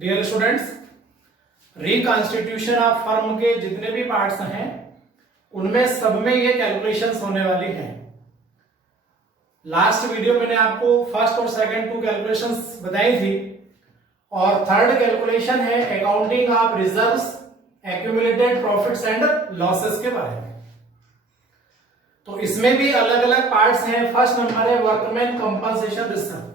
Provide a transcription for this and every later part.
Dear students, reconstitution of firm के जितने भी पार्ट्स हैं उनमें सब में ये कैलकुलेशंस होने वाली हैं। लास्ट वीडियो मैंने आपको फर्स्ट और सेकंड 2 कैलकुलेशंस बताई थी और थर्ड कैलकुलेशन है accounting of reserves, accumulated profits and losses के बारे में। तो इसमें भी अलग अलग पार्ट्स हैं। फर्स्ट नंबर है वर्कमैन कंपनसेशन रिजर्व,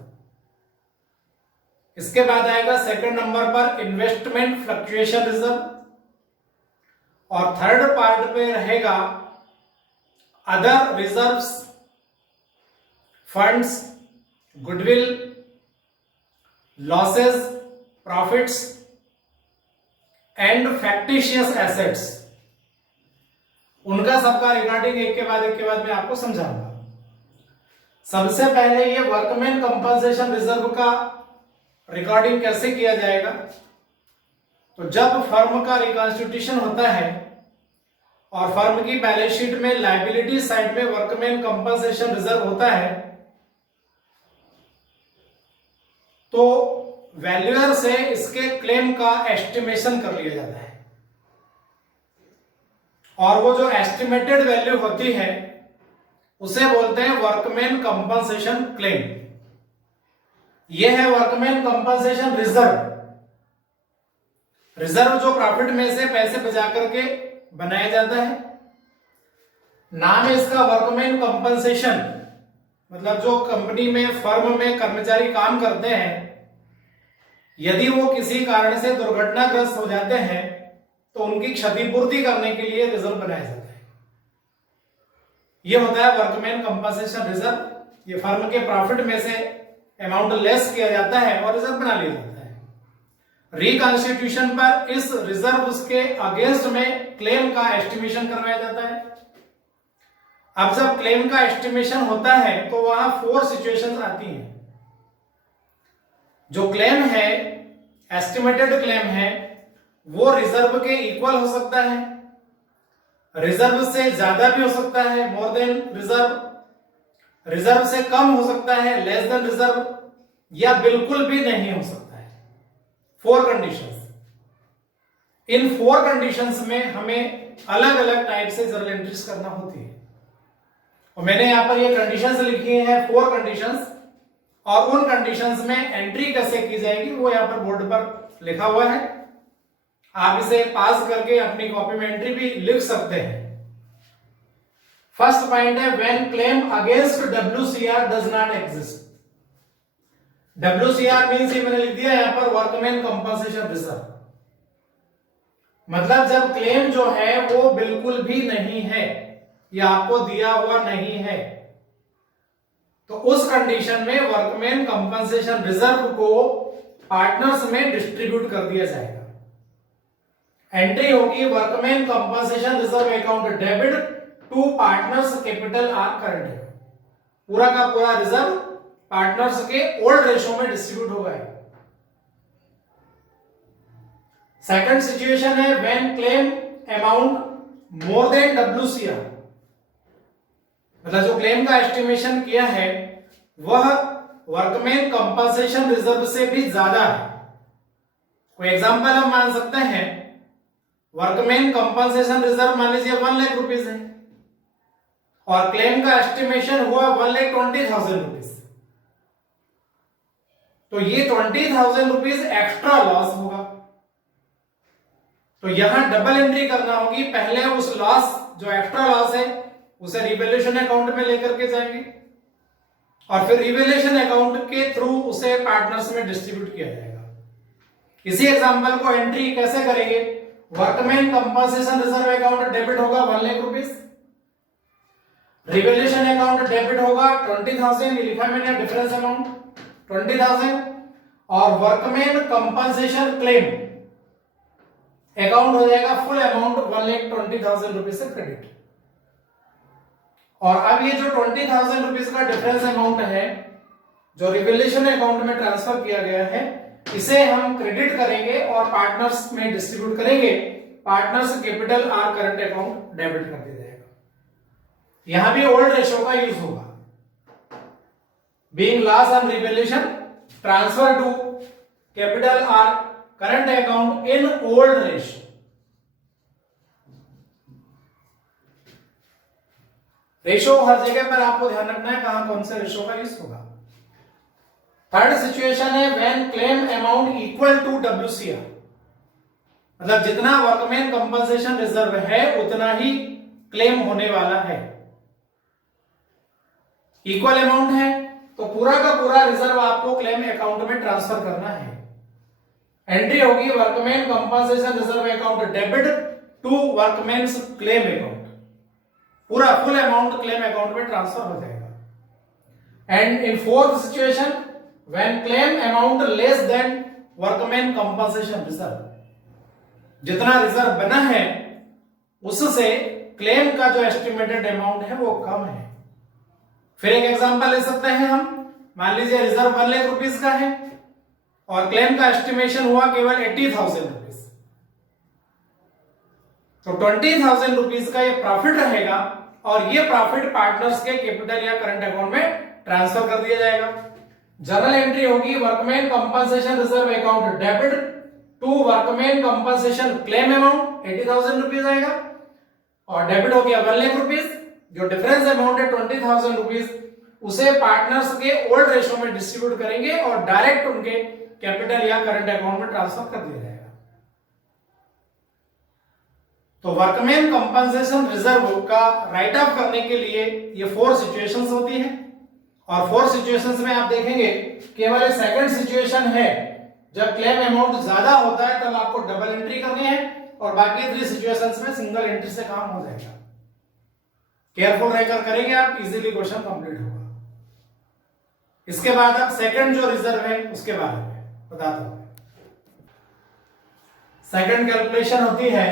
इसके बाद आएगा सेकंड नंबर पर इन्वेस्टमेंट फ्लक्चुएशन रिजर्व और थर्ड पार्ट पे रहेगा other reserves, funds, goodwill, losses, profits and factitious assets. उनका सबका रिगार्डिंग एक के बाद मैं आपको समझाऊंगा। सबसे पहले ये वर्कमैन कंपनसेशन रिजर्व का रिकॉर्डिंग कैसे किया जाएगा। तो जब फर्म का रिकॉन्स्टिट्यूशन होता है और फर्म की बैलेंस शीट में लायबिलिटी साइड में वर्कमैन कंपनसेशन रिजर्व होता है तो वैल्यूअर से इसके क्लेम का एस्टिमेशन कर लिया जाता है और वो जो एस्टिमेटेड वैल्यू होती है उसे बोलते हैं वर्कमैन कंपनसेशन क्लेम। यह है वर्कमैन कंपनसेशन रिजर्व। रिजर्व जो प्रॉफिट में से पैसे बचा करके बनाया जाता है। नाम है इसका वर्कमैन कंपनसेशन, मतलब जो कंपनी में फर्म में कर्मचारी काम करते हैं यदि वो किसी कारण से दुर्घटनाग्रस्त हो जाते हैं तो उनकी क्षतिपूर्ति करने के लिए रिजर्व बनाया जाता है। यह होता है वर्कमैन कंपनसेशन रिजर्व। ये फर्म के प्रॉफिट में से अमाउंट लेस किया जाता है और रिजर्व बना लिया जाता है। रिकॉन्स्टिट्यूशन पर इस रिजर्व के अगेंस्ट में क्लेम का एस्टिमेशन करवाया जाता है। अब जब क्लेम का एस्टिमेशन होता है तो वहां 4 सिचुएशंस आती हैं। जो क्लेम है, एस्टिमेटेड क्लेम है, वो रिजर्व के इक्वल हो सकता है, रिजर्व से ज्यादा भी हो सकता है, मोर देन रिजर्व, रिजर्व से कम हो सकता है, लेस देन रिजर्व, या बिल्कुल भी नहीं हो सकता है। 4 कंडीशंस। इन 4 कंडीशंस में हमें अलग अलग टाइप से जर्नल एंट्रीज करना होती है और मैंने यहां पर ये कंडीशंस लिखी हैं 4 कंडीशंस और उन कंडीशंस में एंट्री कैसे की जाएगी वो यहां पर बोर्ड पर लिखा हुआ है। आप इसे पास करके अपनी कॉपी में एंट्री भी लिख सकते हैं। फर्स्ट पॉइंट है when claim against WCR does not exist. WCR means ये मैंने लिख दिया यहां पर वर्कमैन कंपनसेशन रिजर्व, मतलब जब क्लेम जो है वो बिल्कुल भी नहीं है या आपको दिया हुआ नहीं है तो उस कंडीशन में वर्कमैन कंपनसेशन रिजर्व को पार्टनर्स में डिस्ट्रीब्यूट कर दिया जाएगा। एंट्री होगी workman compensation reserve account debit to partners capital or current. पूरा का पूरा रिजर्व पार्टनर्स के ओल्ड रेशो में डिस्ट्रीब्यूट होगा। सेकंड सिचुएशन है when claim amount more than WCR, मतलब जो क्लेम का एस्टिमेशन किया है वह वर्कमैन कंपनसेशन रिजर्व से भी ज्यादा है। कोई एग्जांपल हम मान सकते हैं, वर्कमैन कंपनसेशन रिजर्व मान लीजिए 1 लाख रुपीस है और क्लेम का एस्टिमेशन हुआ 1,20,000 रुपीस, तो ये 20,000 रुपीस एक्स्ट्रा लॉस होगा। तो यहां डबल एंट्री करना होगी। पहले उस लॉस जो एक्स्ट्रा लॉस है उसे रिवैल्यूएशन अकाउंट में लेकर के जाएंगे और फिर रिवैल्यूएशन अकाउंट के थ्रू उसे पार्टनर्स में डिस्ट्रीब्यूट किया जाएगा। इसी एग्जांपल को एंट्री कैसे करेंगे, workman compensation reserve account debit होगा 1 lakh rupees, revaluation account debit होगा 20,000, ये लिखा मैंने डिफरेंस अमाउंट 20,000, और वर्कमैन कंपनसेशन क्लेम अकाउंट हो जाएगा फुल अमाउंट 1,20,000 रुपीस से क्रेडिट। और अब ये जो 20,000 रुपीस का डिफरेंस अमाउंट है जो रिवैल्यूएशन अकाउंट में ट्रांसफर किया गया है इसे हम क्रेडिट करेंगे और पार्टनर्स में डिस्ट्रीब्यूट करेंगे। Partners capital or current account debit कर दिया जाएगा। यहां भी ओल्ड रेशो का यूज होगा। Being loss on revaluation transfer to capital or current account in old ratio. Ratio हर जगह पर आपको ध्यान रखना है कहां कौन से रेशियो का यूज होगा। थर्ड सिचुएशन है when claim amount equal to WCR, मतलब जितना वर्कमैन कंपनसेशन रिजर्व है उतना ही क्लेम होने वाला है। इक्वल अमाउंट है तो पूरा का पूरा रिजर्व आपको क्लेम अकाउंट में ट्रांसफर करना है। एंट्री होगी workman compensation reserve account debit to workman's claim account, पूरा फुल अमाउंट क्लेम अकाउंट में ट्रांसफर हो जाएगा। And in fourth situation when claim amount less than workman compensation reserve, जितना रिजर्व बना है उससे क्लेम का जो एस्टिमेटेड अमाउंट है वो कम है। फिर एक एग्जांपल ले सकते हैं हम, मान लीजिए रिजर्व 1 लाख रुपीस का है और क्लेम का एस्टिमेशन हुआ केवल 80,000 रुपीस, तो 20,000 रुपीस का ये प्रॉफिट रहेगा और ये प्रॉफिट पार्टनर्स के कैपिटल या करंट अकाउंट में ट्रांसफर कर दिया जाएगा। जर्नल एंट्री होगी workman compensation reserve account debit to workman compensation claim amount 80,000 rupees आएगा और डेबिट हो गया 1 लाख रुपीस, जो डिफरेंस अमाउंट है 20,000 रुपीस उसे पार्टनर्स के ओल्ड रेशियो में डिस्ट्रीब्यूट करेंगे और डायरेक्ट उनके कैपिटल या करंट अकाउंट में ट्रांसफर कर दिया जाएगा। तो वर्कमैन कंपनसेशन रिजर्व का राइट ऑफ करने के लिए ये 4 सिचुएशंस होती हैं और 4 सिचुएशंस में आप देखेंगे केवल सेकंड सिचुएशन है जब क्लेम अमाउंट ज्यादा होता है तब आपको डबल एंट्री करनी है और बाकी 3 सिचुएशंस में सिंगल एंट्री से काम हो जाएगा। केयरफुल रहकर करेंगे आप, इजीली क्वेश्चन कंप्लीट होगा। इसके बाद अब सेकंड जो रिजर्व है उसके बारे में बताता हूं। सेकंड कैलकुलेशन होती है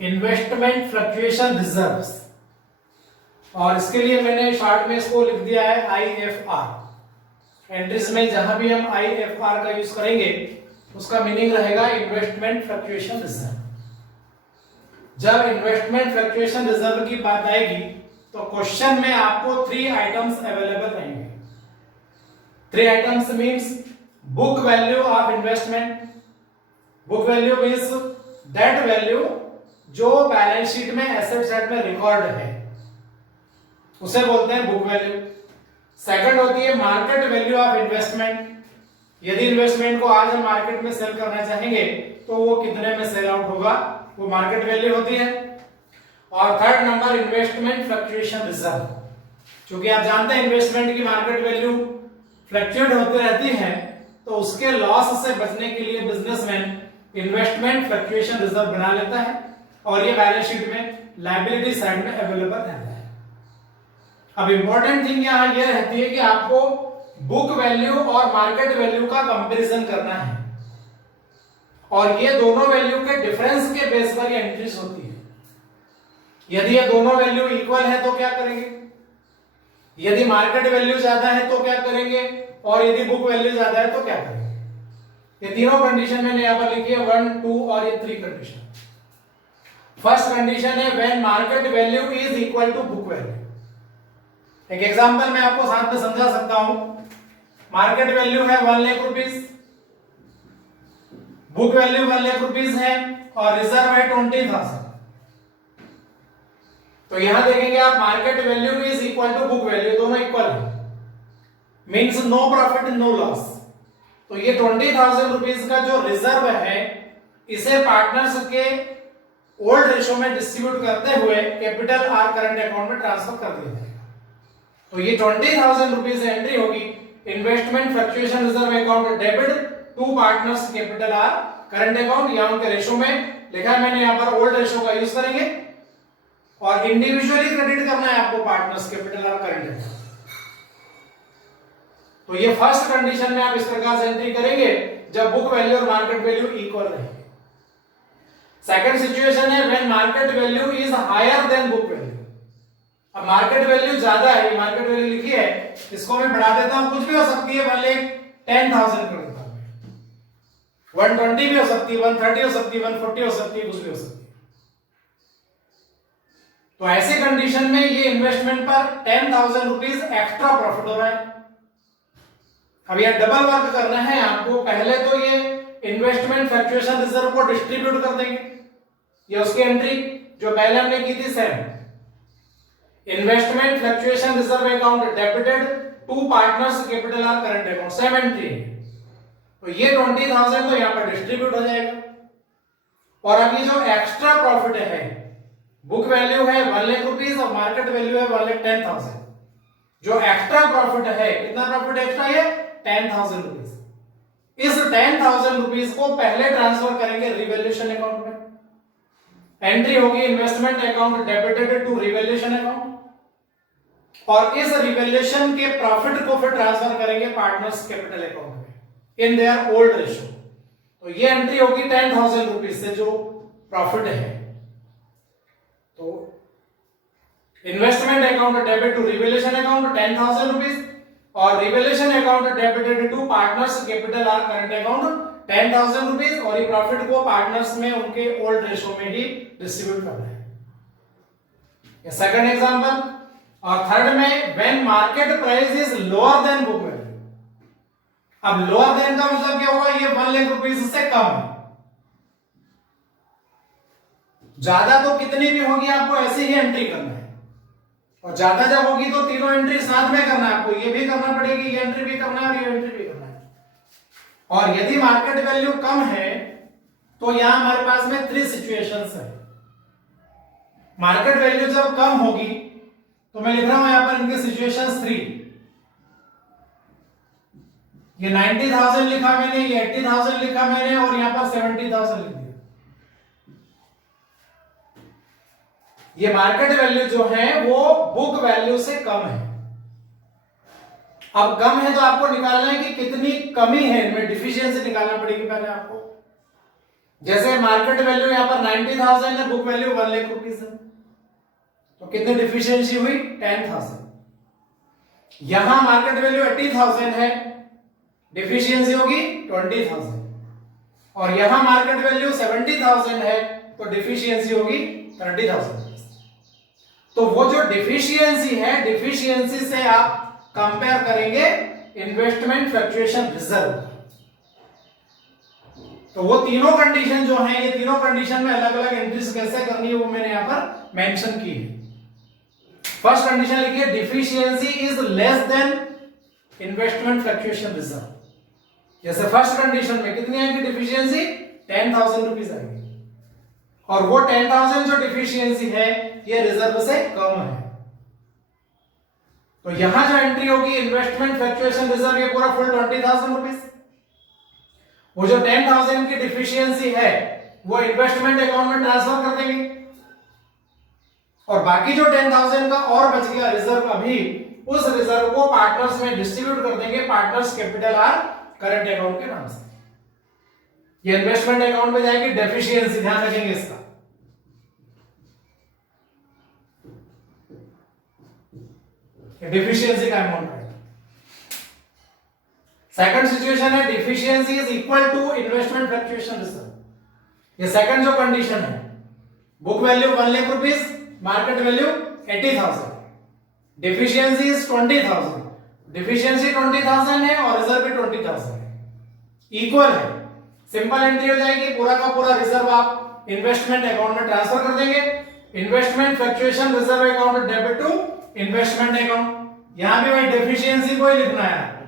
इन्वेस्टमेंट फ्लक्चुएशन रिजर्व्स और इसके लिए मैंने शॉर्ट में इसको लिख दिया है IFR। एंट्रीज में जहां भी हम IFR का यूज करेंगे उसका मीनिंग रहेगा इन्वेस्टमेंट फ्लक्चुएशन रिजर्व। जब इन्वेस्टमेंट फ्लक्चुएशन रिजर्व की बात आएगी तो क्वेश्चन में आपको 3 आइटम्स अवेलेबल रहेंगे। 3 items means book value of investment. Book value means that value जो बैलेंस शीट में एसेट साइड में रिकॉर्ड है उसे बोलते हैं बुक वैल्यू। सेकंड होती है मार्केट वैल्यू ऑफ इन्वेस्टमेंट। यदि इन्वेस्टमेंट को आज हम मार्केट में सेल करना चाहेंगे तो वो कितने में सेल आउट होगा, वो मार्केट वैल्यू होती है। और third number investment fluctuation reserve. क्योंकि आप जानते हैं इन्वेस्टमेंट की मार्केट वैल्यू फ्लक्चुएट होती रहती है तो उसके लॉस से बचने के लिए बिजनेसमैन इन्वेस्टमेंट फ्लक्चुएशन रिजर्व बना लेता है और ये बैलेंस शीट में लायबिलिटी साइड में अवेलेबल रहता है। अब इंपॉर्टेंट थिंग यहां यह रहती है कि आपको बुक वैल्यू और मार्केट वैल्यू का कंपैरिजन करना है और ये दोनों वैल्यू के डिफरेंस के बेस पर ये एंट्रीज होती है। यदि ये दोनों वैल्यू इक्वल है तो क्या करेंगे, यदि मार्केट वैल्यू ज्यादा है तो क्या करेंगे और यदि बुक वैल्यू ज्यादा है तो क्या करेंगे। ये तीनों कंडीशन मैंने यहां पर लिखी है 1, 2 और ये 3 कंडीशन। फर्स्ट कंडीशन है when market value is equal to book value. एक एग्जांपल मैं आपको साथ में समझा सकता हूं। मार्केट वैल्यू है 1 lakh rupees, book value 1 lakh rupees है और रिजर्व है 20,000। तो यहां देखेंगे आप market value is equal to book value, दोनों इक्वल है, means no profit no loss. तो ये 20,000 रुपीस का जो रिजर्व है इसे पार्टनर्स के ओल्ड रेशियो में डिस्ट्रीब्यूट करते हुए कैपिटल आर करंट अकाउंट में ट्रांसफर कर दिया जाएगा। तो ये 20,000 रुपीस एंट्री होगी investment fluctuation reserve account debit to partners capital or current account, यहां उनके रेशियो में लिखा है मैंने, यहां पर ओल्ड रेशियो का यूज करेंगे और इंडिविजुअली क्रेडिट करना है आपको partners capital or current account. तो ये फर्स्ट कंडीशन में आप इस प्रकार से एंट्री करेंगे जब बुक वैल्यू और मार्केट वैल्यू इक्वल रहेंगे। सेकंड सिचुएशन है when market value is higher than book value. अब मार्केट वैल्यू ज्यादा है, मार्केट वैल्यू लिखी है, इसको मैं बढ़ा देता हूं, कुछ भी हो सकती है, 1,10,000 कर देता हूं, 120 भी हो सकती है, 130 हो सकती है, 140 हो सकती है, कुछ भी हो सकती है। तो ऐसे कंडीशन में ये इन्वेस्टमेंट पर 10,000 रुपीज एक्स्ट्रा प्रॉफिट हो रहा है। अब यह डबल वर्क करना है आपको। पहले तो ये इन्वेस्टमेंट फ्लक्चुएशन रिजर्व को डिस्ट्रीब्यूट कर देंगे। ये उसकी एंट्री जो पहले हमने की थी same, investment fluctuation reserve account debited to partners capital or current account, same entry है। तो ये 20,000 तो यहाँ पर डिस्ट्रीब्यूट हो जाएगा। और अभी जो एक्स्ट्रा प्रॉफिट है, बुक वैल्यू है 1 लाख रुपीस और मार्केट वैल्यू है 1,10,000, जो एक्स्ट्रा प्रॉफिट है, कितना प्रॉफिट एक्स्ट्रा है 10,000 रुपीस। इस 10,000 रुपीस को पहले ट्रांसफर करेंगे रिवैल्यूएशन अकाउंट में, एंट्री होगी investment account debited to revaluation account, और इस रिवैल्यूएशन के प्रॉफिट को फिर ट्रांसफर करेंगे पार्टनर्स कैपिटल अकाउंट में इन देयर ओल्ड रेशियो। तो ये एंट्री होगी 10,000 रुपीस से जो प्रॉफिट है। तो investment account debit to revaluation account 10,000 rupees और revaluation account debited to partners capital or current account 10,000 rupees, और ये प्रॉफिट को पार्टनर्स में उनके ओल्ड रेशियो में ही डिस्ट्रीब्यूट करना है। ये सेकंड एग्जांपल। और थर्ड में when market price is lower than book value. अब लोअर देन का मतलब क्या हुआ, ये 1 लाख रुपीस से कम है। ज्यादा तो कितनी भी होगी आपको ऐसे ही एंट्री करना है, और ज्यादा जब होगी तो तीनों एंट्री साथ में करना है आपको, ये भी करना पड़ेगी, ये एंट्री भी करना है और ये एंट्री भी करना है। और यदि मार्केट वैल्यू कम है तो यहां हमारे पास में 3 सिचुएशंस है। मार्केट वैल्यू जब कम होगी तो मैं लिख रहा हूं यहां पर इनके सिचुएशंस 3। ये 90,000 लिखा मैंने, ये 80,000 लिखा मैंने, और यहां पर 70,000 लिख दिया। ये मार्केट वैल्यू जो है वो बुक वैल्यू से कम है। अब कम है तो आपको निकालना है कि कितनी कमी है, इनमें डिफिशियंसी निकालना पड़ेगी पहले आपको। जैसे मार्केट वैल्यू यहां पर 90,000 है, बुक वैल्यू 1 लाख रुपीस है, तो कितनी डिफिशियंसी हुई 10,000। यहां मार्केट वैल्यू 80,000 है, डिफिशियंसी होगी 20,000, और यहां मार्केट वैल्यू 70,000 है तो डिफिशियंसी होगी 30,000। तो वो जो डिफिशियंसी है, डिफिशियंसी से आप कंपेयर करेंगे इन्वेस्टमेंट फ्लक्चुएशन रिजर्व। तो वो तीनों कंडीशन जो है, ये तीनों कंडीशन में अलग अलग एंट्रीज कैसे करनी है वो मैंने यहां पर मेंशन की है। फर्स्ट कंडीशन लिखिए, deficiency is less than investment fluctuation reserve. जैसे फर्स्ट कंडीशन में कितनी आएगी डिफिशियंसी 10,000 रुपीस आएगी, और वो 10,000 जो डिफिशियंसी है ये रिजर्व से कम है। तो यहां जो एंट्री होगी इन्वेस्टमेंट फ्लक्चुएशन रिजर्व, ये पूरा फुल 20,000 रुपीस। वो जो 10,000 की डिफिशियंसी है वो इन्वेस्टमेंट अकाउंट में ट्रांसफर कर देंगे, और बाकी जो 10,000 का और बच गया रिजर्व, अभी उस रिजर्व को पार्टनर्स में डिस्ट्रीब्यूट कर देंगे partners capital or current account के नाम से। ये इन्वेस्टमेंट अकाउंट में जाएगी डेफिशिएंसी, ध्यान रखेंगे इसका। डिफिशियंसी का अमाउंट है। सेकंड सिचुएशन है deficiency is equal to investment fluctuation reserve. ये सेकंड जो कंडीशन है, book value 1 lakh rupees, market value 80,000, deficiency is 20,000, deficiency 20,000 है और रिजर्व भी 20,000 है, इक्वल है। सिंपल एंट्री हो जाएगी, पूरा का पूरा रिजर्व आप इन्वेस्टमेंट अकाउंट में ट्रांसफर कर देंगे। Investment fluctuation reserve account debit to investment account. यहां भी भाई डेफिशिएंसी को ही लिखना है,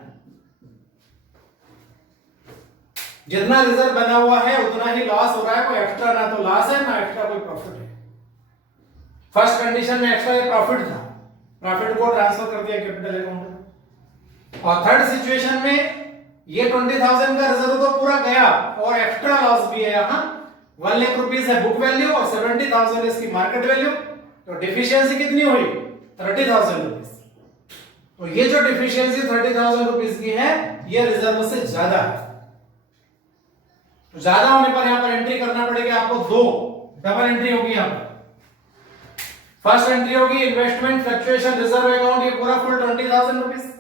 जितना रिजर्व बना हुआ है उतना ही लॉस हो रहा है, कोई एक्स्ट्रा ना तो लॉस है ना एक्स्ट्रा कोई प्रॉफिट है। फर्स्ट कंडीशन में एक्स्ट्रा प्रॉफिट था, प्रॉफिट को ट्रांसफर कर दिया कैपिटल अकाउंट में। और थर्ड सिचुएशन में ये 20,000 का रिजर्व तो पूरा गया और एक्स्ट्रा लॉस भी है। यहां 1 लाख रुपीस है बुक वैल्यू और 70,000 इसकी मार्केट वैल्यू, तो डिफिशियंसी कितनी हुई 30,000 रुपीस। तो ये जो डिफिशियंसी 30,000 रुपीस की है ये रिजर्व से ज्यादा है। तो ज्यादा होने पर यहां पर एंट्री करना पड़ेगा आपको, 2 डबल एंट्री होगी यहां पर। फर्स्ट एंट्री होगी इन्वेस्टमेंट फ्लक्चुएशन रिजर्व अकाउंट, ये पूरा फुल 20,000 रुपीस,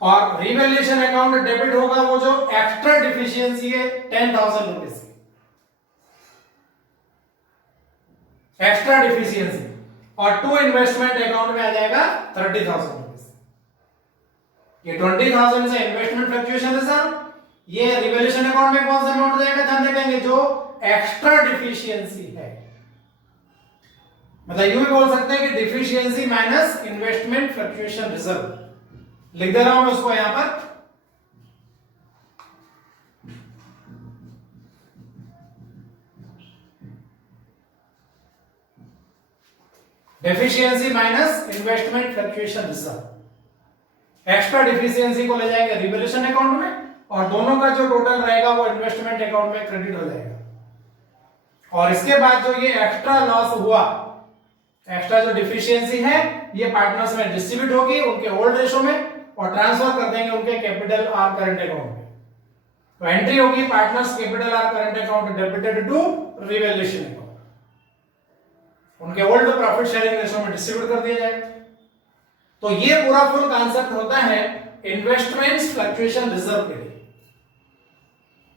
और रिवैल्यूएशन अकाउंट डेबिट होगा वो जो एक्स्ट्रा डिफिशियंसी है 10,000 रुपीस की एक्स्ट्रा डिफिशियंसी, और टू इन्वेस्टमेंट अकाउंट में आ जाएगा 30,000 रुपीस। ये 20,000 से इन्वेस्टमेंट फ्लक्चुएशन रिजर्व ये रिवैल्यूएशन अकाउंट में कौन सा अमाउंट जाएगा, ध्यान रखेंगे, जो एक्स्ट्रा डिफिशियंसी है। मतलब यूं भी बोल सकते हैं कि deficiency minus investment fluctuation reserve. लिख दे रहा हूं मैं उसको यहां पर, deficiency minus investment fluctuation reserve. Extra deficiency को ले जाएंगे रिवैल्यूएशन अकाउंट में, और दोनों का जो टोटल रहेगा वो इन्वेस्टमेंट अकाउंट में क्रेडिट हो जाएगा। और इसके बाद जो ये एक्स्ट्रा लॉस हुआ, एक्स्ट्रा जो डिफिशियंसी है, ये पार्टनर्स में डिस्ट्रीब्यूट होगी उनके ओल्ड रेशो में, और ट्रांसफर कर देंगे उनके कैपिटल और करंट अकाउंट में। तो एंट्री होगी पार्टनर्स कैपिटल और current account debited to revaluation account, उनके ओल्ड प्रॉफिट शेयरिंग रेशो में डिस्ट्रीब्यूट कर दिया जाएगा। तो ये पूरा फुल कॉन्सेप्ट होता है इन्वेस्टमेंट्स फ्लक्चुएशन रिजर्व के लिए।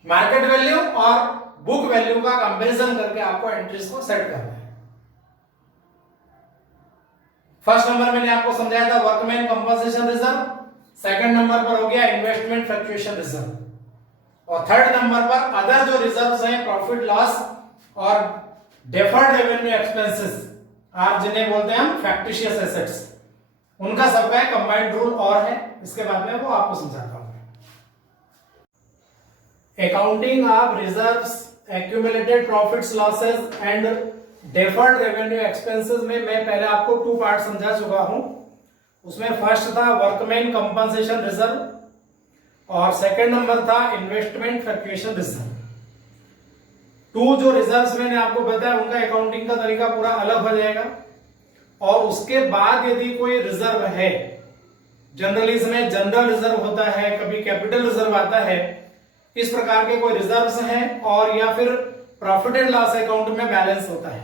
मार्केट वैल्यू और बुक वैल्यू का कंपैरिजन करके आपको एंट्रीज को सेट करना है। फर्स्ट नंबर मैंने आपको समझाया था workman compensation reserve, second number पर हो गया इन्वेस्टमेंट फ्लक्चुएशन रिजर्व, और थर्ड नंबर पर अदर जो रिजर्व्स हैं, प्रॉफिट लॉस और डेफर्ड रेवेन्यू एक्सपेंसेस, आप जिन्हें बोलते हैं हम फैक्टिशियस एसेट्स, उनका सबका कंबाइंड रूल और है, इसके बाद में वो आपको समझाता हूं। Accounting of reserves, accumulated profits losses and deferred revenue expenses में मैं पहले आपको 2 पार्ट समझा चुका हूं। उसमें फर्स्ट था वर्कमैन कंपनसेशन रिजर्व और सेकंड नंबर था इन्वेस्टमेंट फ्लक्चुएशन रिजर्व। 2 जो रिजर्व्स मैंने आपको बताया उनका अकाउंटिंग का तरीका पूरा अलग हो जाएगा। और उसके बाद यदि कोई रिजर्व है, जनरली इसमें जनरल रिजर्व होता है, कभी कैपिटल रिजर्व आता है, इस प्रकार के कोई रिजर्व्स हैं, और या फिर प्रॉफिट एंड लॉस अकाउंट में बैलेंस होता है।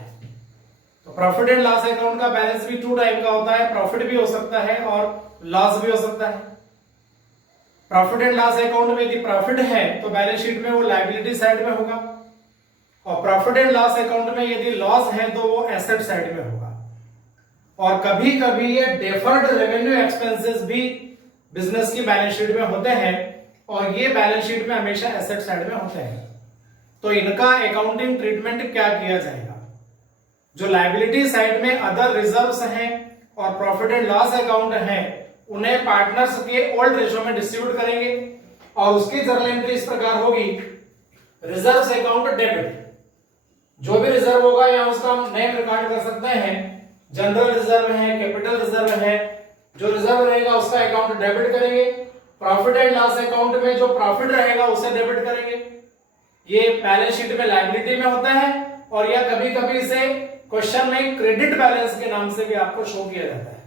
तो प्रॉफिट एंड लॉस अकाउंट का बैलेंस भी 2 टाइप का होता है, प्रॉफिट भी हो सकता है और लॉस भी हो सकता है। प्रॉफिट एंड लॉस अकाउंट में यदि प्रॉफिट है तो बैलेंस शीट में वो लायबिलिटी साइड में होगा, और प्रॉफिट एंड लॉस अकाउंट में यदि लॉस है तो वो एसेट साइड में होगा। और कभी कभी ये डेफर्ड रेवेन्यू एक्सपेंसेस भी बिजनेस की बैलेंस शीट में होते हैं, और ये बैलेंस शीट में हमेशा एसेट साइड में होते हैं। तो इनका अकाउंटिंग ट्रीटमेंट क्या किया जाएगा? जो लायबिलिटी साइड में अदर रिजर्व्स हैं और प्रॉफिट एंड लॉस अकाउंट हैं, उन्हें पार्टनर्स के ओल्ड रेशो में डिस्ट्रीब्यूट करेंगे, और उसकी जर्नल एंट्री इस प्रकार होगी, रिजर्व्स अकाउंट डेबिट। जो भी रिजर्व होगा या उसका हम नेम रिकॉर्ड कर सकते हैं, जनरल रिजर्व है, कैपिटल रिजर्व है, जो रिजर्व रहेगा उसका अकाउंट डेबिट करेंगे। प्रॉफिट एंड लॉस अकाउंट में जो प्रॉफिट रहेगा उसे डेबिट करेंगे। ये बैलेंस शीट में लायबिलिटी में होता है, और या कभी कभी इसे क्वेश्चन में क्रेडिट बैलेंस के नाम से भी आपको शो किया जाता है।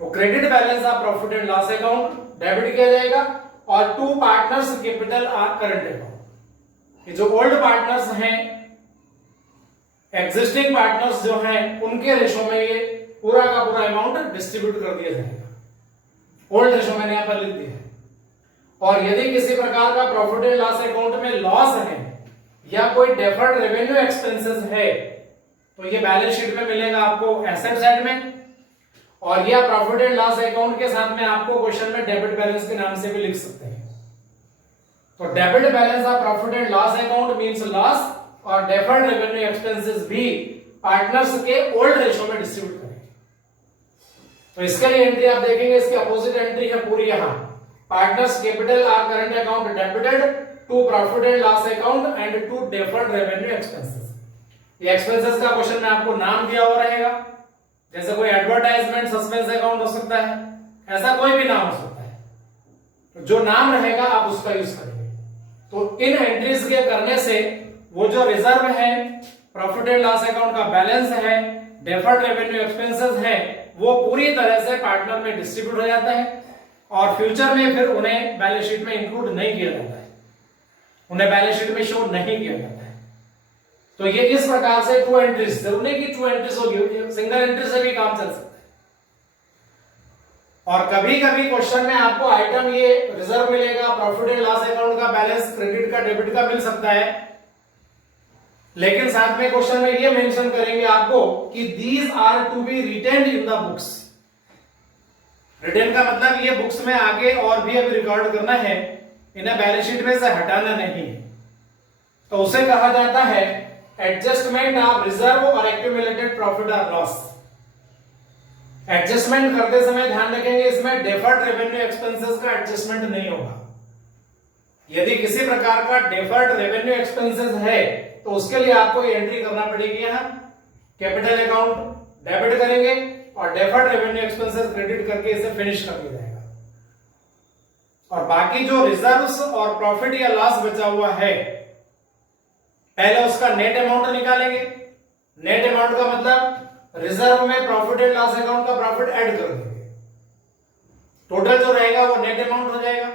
तो credit balance of profit and loss account debit किया जाएगा, और 2 पार्टनर्स कैपिटल और करंट अकाउंट, ये जो ओल्ड पार्टनर्स हैं, एग्जिस्टिंग पार्टनर्स जो हैं, उनके रेशो में ये पूरा का पूरा अमाउंट डिस्ट्रीब्यूट कर दिया जाएगा। ओल्ड रेशो मैंने यहां पर लिख दिया है। और यदि किसी प्रकार का प्रॉफिट एंड लॉस अकाउंट में लॉस है या कोई डेफर्ड रेवेन्यू एक्सपेंसेस है, तो ये बैलेंस शीट में मिलेगा आपको एसेट साइड में, और यह प्रॉफिट एंड लॉस अकाउंट के साथ में आपको क्वेश्चन में डेबिट बैलेंस के नाम से भी लिख सकते हैं। तो debit balance of profit and loss account means loss, और डेफर्ड रेवेन्यू एक्सपेंसेस भी पार्टनर्स के ओल्ड रेशो में डिस्ट्रीब्यूट करेंगे। तो इसके लिए एंट्री आप देखेंगे, इसकी अपोजिट एंट्री है पूरी यहां, पार्टनर्स कैपिटल और current account debited to profit and loss account and to deferred revenue expenses. ये एक्सपेंसेस का क्वेश्चन में आपको नाम दिया हुआ रहेगा, जैसे कोई एडवर्टाइजमेंट सस्पेंस अकाउंट हो सकता है, ऐसा कोई भी नाम हो सकता है। तो जो नाम रहेगा आप उसका यूज करेंगे। तो इन एंट्रीज के करने से वो जो रिजर्व है, प्रॉफिट एंड लॉस अकाउंट का बैलेंस है, डेफर्ड रेवेन्यू एक्सपेंसेस है, वो पूरी तरह से पार्टनर में डिस्ट्रीब्यूट हो जाता है, और फ्यूचर में फिर उन्हें बैलेंस शीट में इंक्लूड नहीं किया जाता है, उन्हें बैलेंस शीट में शो नहीं किया जाता है। तो ये इस प्रकार से 2 एंट्रीज, जरूर नहीं कि 2 एंट्रीज होगी, सिंगल एंट्री से भी काम चल सकता है। और कभी कभी क्वेश्चन में आपको आइटम ये रिजर्व मिलेगा, प्रॉफिट एंड लॉस अकाउंट का बैलेंस क्रेडिट का डेबिट का मिल सकता है, लेकिन साथ में क्वेश्चन में ये मेंशन करेंगे आपको कि these are to be retained in the books. Retain का मतलब ये बुक्स में आगे और भी अभी रिकॉर्ड करना है, इन्हें बैलेंस शीट में से हटाना नहीं है, तो उसे कहा जाता है एडजस्टमेंट ऑफ रिजर्व और एक्यूमुलेटेड प्रॉफिट और लॉस। एडजस्टमेंट करते समय ध्यान रखेंगे इसमें डेफर्ड रेवेन्यू एक्सपेंसेस का एडजस्टमेंट नहीं होगा। यदि किसी प्रकार का डेफर्ड रेवेन्यू एक्सपेंसेस है तो उसके लिए आपको एंट्री करना पड़ेगी, यहां कैपिटल अकाउंट डेबिट करेंगे और डेफर्ड रेवेन्यू एक्सपेंसेस क्रेडिट करके इसे फिनिश कर दिया जाएगा। और बाकी जो रिजर्व्स और प्रॉफिट या लॉस बचा हुआ है, पहले उसका नेट अमाउंट निकालेंगे। नेट अमाउंट का मतलब रिजर्व में प्रॉफिट एंड लॉस अकाउंट का प्रॉफिट ऐड कर देंगे, टोटल जो रहेगा वो नेट अमाउंट हो जाएगा।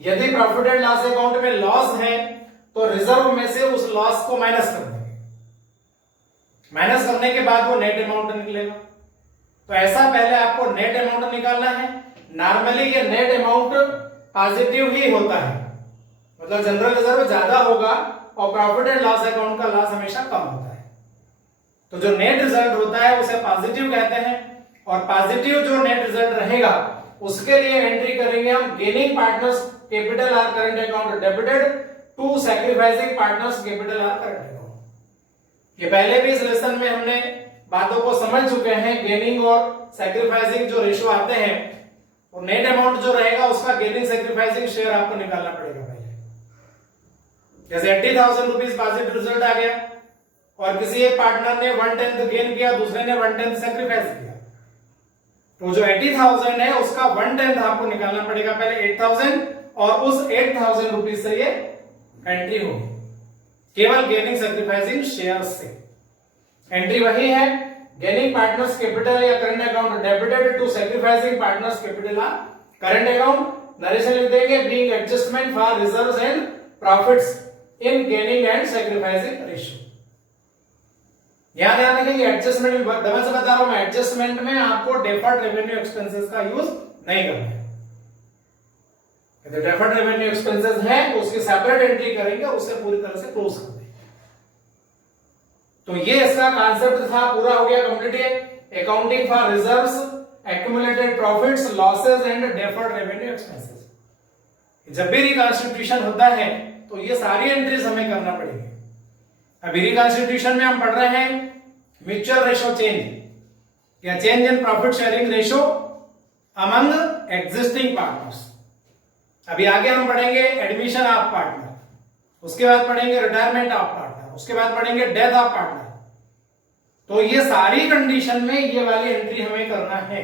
यदि प्रॉफिट एंड लॉस अकाउंट में लॉस है तो रिजर्व में से उस लॉस को माइनस कर देंगे, माइनस करने के बाद वो नेट अमाउंट निकलेगा। तो ऐसा पहले आपको नेट अमाउंट निकालना है। नॉर्मली ये नेट अमाउंट पॉजिटिव ही होता है, मतलब जनरल रिजर्व ज्यादा होगा और प्रॉफिट एंड लॉस अकाउंट का लॉस हमेशा कम होता है। तो जो नेट रिजल्ट होता है उसे पॉजिटिव कहते हैं, और पॉजिटिव जो नेट रिजल्ट रहेगा उसके लिए एंट्री करेंगे हम गेनिंग पार्टनर्स कैपिटल और current account debited to sacrificing partners capital और करंट अकाउंट। ये पहले भी इस लेसन में हमने बातों को समझ चुके हैं। गेनिंग और सैक्रिफाइसिंग जो रेशियो आते हैं, और नेट अमाउंट जो रहेगा उसका गेनिंग सैक्रिफाइसिंग शेयर आपको निकालना पड़ेगा पहले। जैसे 80,000 रुपीज पॉजिटिव रिजल्ट आ गया और किसी एक पार्टनर ने 1/10 गेन किया, दूसरे ने 1/10 सैक्रिफाइस किया, तो जो 80,000 है उसका 1/10 आपको निकालना पड़ेगा पहले 8,000, और उस 8,000 रुपीज से ये एंट्री होगी केवल गेनिंग सैक्रिफाइसिंग शेयर से। एंट्री वही है, गेनिंग पार्टनर्स कैपिटल या current account debited to sacrificing partners capital और करंट अकाउंट। नरेशन लिख देंगे being adjustment for reserves and profits in gaining and sacrificing ratio. यहां ध्यान रखेंगे एडजस्टमेंट में, दबा से बता रहा हूं मैं, एडजस्टमेंट में आपको डेफर्ड रेवेन्यू एक्सपेंसेस का यूज नहीं करना है। यदि डेफर्ड रेवेन्यू एक्सपेंसेस है तो उसकी सेपरेट एंट्री करेंगे और उसे पूरी तरह से क्लोज कर देंगे। तो ये इसका कॉन्सेप्ट था, पूरा हो गया complete. Accounting for reserves, accumulated profits, losses and deferred revenue expenses. जब भी रिकॉन्स्टिट्यूशन होता है तो ये सारी एंट्रीज हमें करना पड़ेगी। अभी रिकॉन्स्टिट्यूशन में हम पढ़ रहे हैं म्यूचुअल रेशो चेंज या change in profit sharing ratio among existing partners. अभी आगे हम पढ़ेंगे एडमिशन ऑफ पार्टनर, उसके बाद पढ़ेंगे रिटायरमेंट ऑफ पार्टनर, उसके बाद पढ़ेंगे डेथ ऑफ पार्टनर। तो ये सारी कंडीशन में ये वाली एंट्री हमें करना है।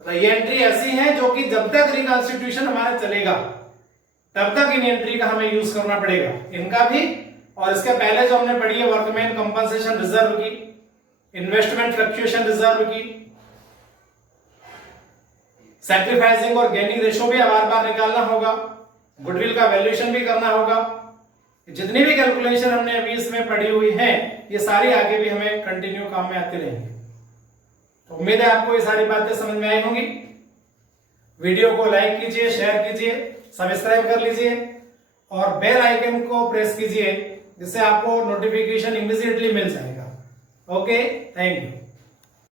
तो ये एंट्री ऐसी है जो कि जब तक रिकॉन्स्टिट्यूशन हमारा चलेगा तब तक इन एंट्री का हमें यूज करना पड़ेगा, इनका भी। और इसके पहले जो हमने पढ़ी है वर्कमैन कंपनसेशन रिजर्व की, इन्वेस्टमेंट फ्लक्चुएशन रिजर्व की, सैक्रिफाइसिंग और गेनिंग रेशो भी बार बार निकालना होगा, गुडविल का वैल्यूएशन भी करना होगा। जितनी भी कैलकुलेशन हमने अभी इसमें पढ़ी हुई है ये सारी आगे भी हमें कंटिन्यू काम में आती रहेंगी। तो उम्मीद है आपको ये सारी बातें समझ में आई होंगी। वीडियो को लाइक कीजिए, शेयर कीजिए, सब्सक्राइब कर लीजिए और बेल आइकन को प्रेस कीजिए, जिससे आपको नोटिफिकेशन इमीडिएटली मिल जाएगा। Okay, thank you.